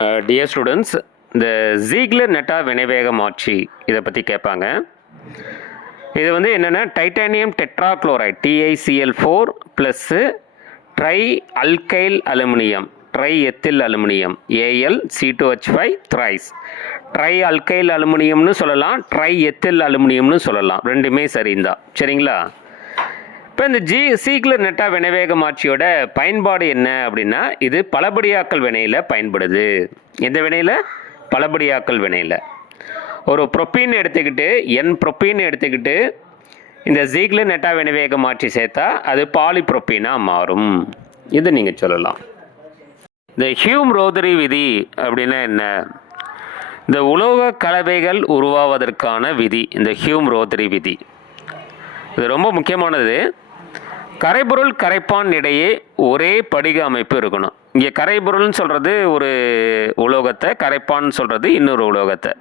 Dear students, இந்த Ziegler Natta வினைவேக மாற்றி இதை பற்றி கேட்பாங்க. இது வந்து என்னென்னா titanium tetrachloride TiCl4 plus tri alkyl aluminium tri ethyl aluminium AlC2H5 thrice. Tri alkyl அலுமினியம்னு சொல்லலாம், ட்ரை எத்தில் அலுமினியம்னு சொல்லலாம், ரெண்டுமே சரிந்தான். சரிங்களா? இப்போ இந்த ஜீக்லர் நெட்டா வினைவேக மாற்றியோட பயன்பாடு என்ன அப்படின்னா, இது பலபடியாக்கல் வினையில் பயன்படுது. எந்த வினையில்? பலபடியாக்கல் வினையில். ஒரு ப்ரொப்பீன் எடுத்துக்கிட்டு ப்ரொப்பீன் எடுத்துக்கிட்டு இந்த ஜீக்லர் நெட்டா வினைவேக மாற்றி சேர்த்தா அது பாலிப்ரொப்பீனாக மாறும். இது நீங்கள் சொல்லலாம். இந்த ஹியூம்-ரோதரி விதி அப்படின்னா என்ன? இந்த உலோக கலவைகள் உருவாவதற்கான விதி இந்த ஹியூம்-ரோதரி விதி. இது ரொம்ப முக்கியமானது. கரைபொருள் கரைப்பான் இடையே ஒரே படிக அமைப்பு இருக்கணும். இங்கே கரைபொருள்னு சொல்கிறது ஒரு உலோகத்தை, கரைப்பான்னு சொல்கிறது இன்னொரு உலோகத்தை.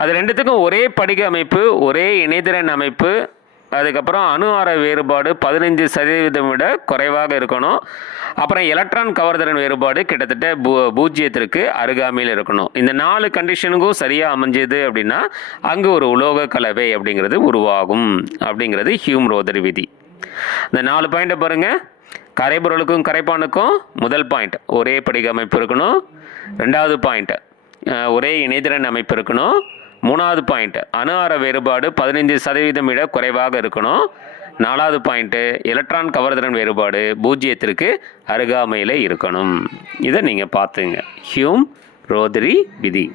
அது ரெண்டுத்துக்கும் ஒரே படிக அமைப்பு, ஒரே இணைதிறன் அமைப்பு, அதுக்கப்புறம் அணு ஆர வேறுபாடு 15% விட குறைவாக இருக்கணும். அப்புறம் எலக்ட்ரான் கவர்திறன் வேறுபாடு கிட்டத்தட்ட 0க்கு அருகாமையில் இருக்கணும். இந்த 4 கண்டிஷனுக்கும் சரியாக அமைஞ்சது அப்படின்னா அங்கு ஒரு உலோக கலவை அப்படிங்கிறது உருவாகும். அப்படிங்கிறது ஹியூம்-ரோதரி விதி. இந்த 4 பாயிண்ட்டை பாருங்கள். கரைபொருளுக்கும் கரைப்பானுக்கும் முதல் பாயிண்ட் ஒரே படிக அமைப்பு இருக்கணும். 2வது பாயிண்ட் ஒரே இணைதிறன் அமைப்பு இருக்கணும். 3வது பாயிண்ட் அணு ஆர வேறுபாடு 15% விட குறைவாக இருக்கணும். 4வது பாயிண்ட்டு எலக்ட்ரான் கவர்திறன் வேறுபாடு 0க்கு அருகாமையில் இருக்கணும். இதை நீங்கள் பார்த்துங்க. ஹியூம்-ரோதரி விதி.